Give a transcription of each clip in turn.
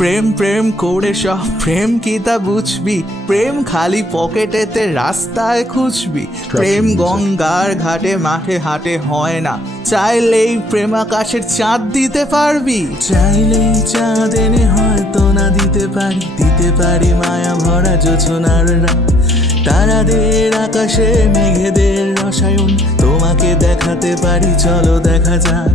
প্রেম প্রেম করে সব প্রেম কি তা বুঝবি? প্রেম খালি পকেটেতে রাস্তায় খুঁজবি। প্রেম গঙ্গার ঘাটে মাঠে হাটে হয় না। চাইলেই প্রেম আকাশের চাঁদ দিতে পারবি। চাইলেই চাঁদ এনে হয়তো না দিতে পারি দিতে পারি মায়া ভরা যোছনার রাত। তারাদের আকাশে মেঘেদের রসায়ন। তোমাকে দেখাতে পারি, চলো দেখা যাক।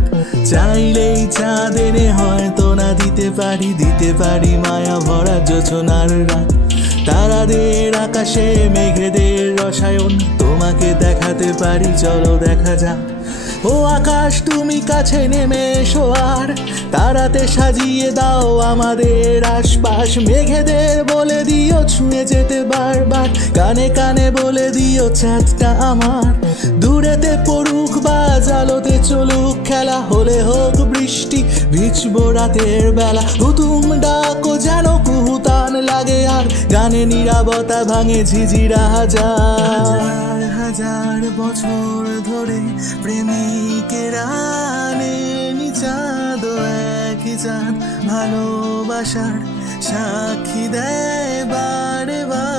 চাইলেই চাঁদ এনে হয়তো না দিতে পারি দিতে পারি মায়া ভরা যোচনার রাত। তারাদের আকাশে মেঘেদের রসায়ন, তোমাকে দেখাতে পারি, চলো দেখা যাক। ও আকাশ, তুমি কাছে নেমে এসো আর তারাতে সাজিয়ে দাও আমাদের আশপাশ। মেঘেদের বলে দিও ছুঁয়ে যেতে বারবার। কানে কানে বলে দিও চাঁদটা আমার। দূরেতে পড়ুক বা জালোতে চলুক, খেলা হলে হোক বৃষ্টি, ভিজবো রাতের বেলা। হুতুম ডাকো যেন কুহুতান লাগে আর গানে নিরাবতা ভাঙে ঝিঝিরা হাজার হাজার বছর ধরে প্রেমিকেরা চাঁদ একই চাঁদ ভালোবাসার সাক্ষী দেয় বারে বার।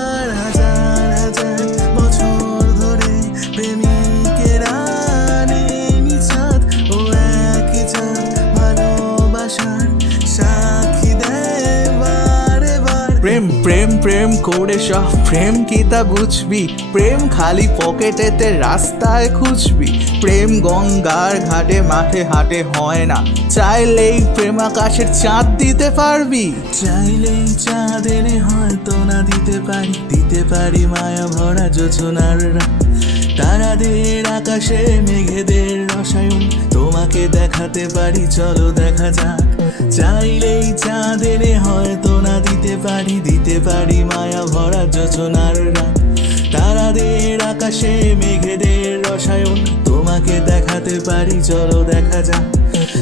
প্রেম প্রেম করে সব প্রেম কি তা বুঝবি? প্রেম খালি পকেটেতে রাস্তায় খুঁজবি। প্রেম গঙ্গার ঘাটে মাঠে হাটে হয় না। চাইলেই প্রেম আকাশের চাঁদ দিতে পারবি। চাইলেই চাঁদ এনে হয়তো না দিতে পারি দিতে পারি মায়া ভরা যোছনার রাত তারাদের আকাশে মেঘেদের রসায়ন। তোমাকে দেখাতে পারি, চলো দেখা যাক। চাইলেই চাঁদ এনে হয়তো না দিতে পারি দিতে পারি মায়া ভরা তারাদের আকাশে মেঘেদের রসায়ন, তোমাকে দেখাতে পারি, চলো দেখা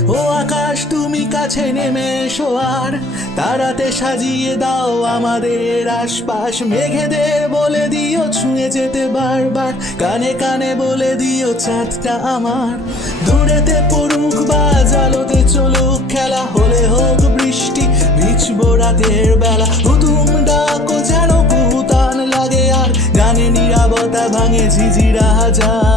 ও আকাশ, তুমি কাছে নেমে এসো তারাতে সাজিয়ে দাও আমাদের আশপাশ। মেঘেদের বলে দিও, ছুঁয়ে যেতে বারবার। কানে কানে বলে দিও, চাঁদটা আমার। দূরেতে রাতের বেলা হুতুম ডাকো যেন কুতান লাগে আর গানে নিরাপত্তা ভাঙে ঝিঝিরা হাজার।